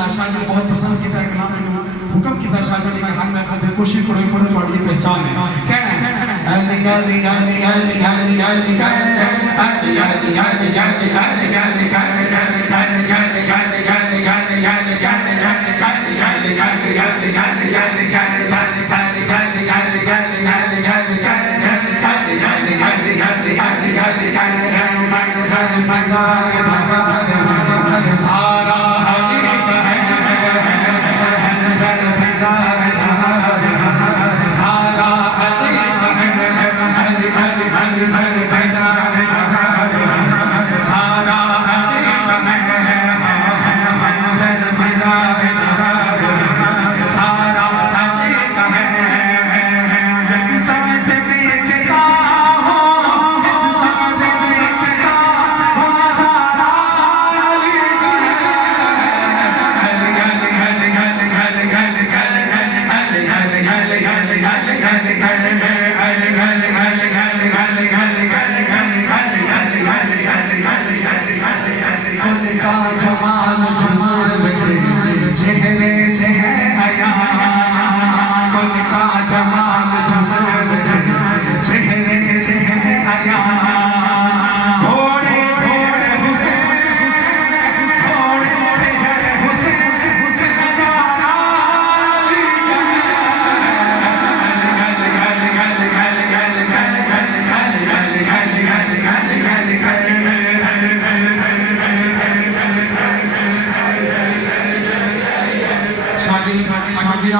अल्लाह शाह जी बहुत पसंद किया कलाम में हुक्म किया शाह जी ने हाल में खाते कोशिश करो पढ़ो थोड़ी पहचान है कहना है अली अली अली अली अली अली अली अली अली अली अली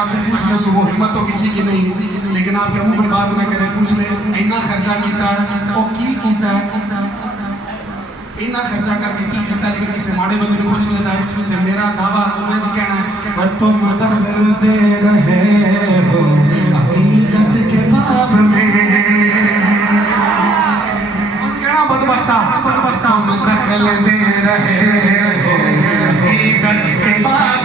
आपसे पूछ लो सो वो हिम्मत तो किसी की नहीं लेकिन आपके मुंह पर बात ना करे पूछ ले इतना खर्चा किया और की कीता इतना खर्चा करके की कीता लेकिन किसी माड़े बंदे को पूछ लेता है मेरा दावा उन्हें कहना है तुम दखल दे रहे हो हकीकत के बाब में कहना बदबख्ता तुम दखल दे रहे हो हकीकत के बाब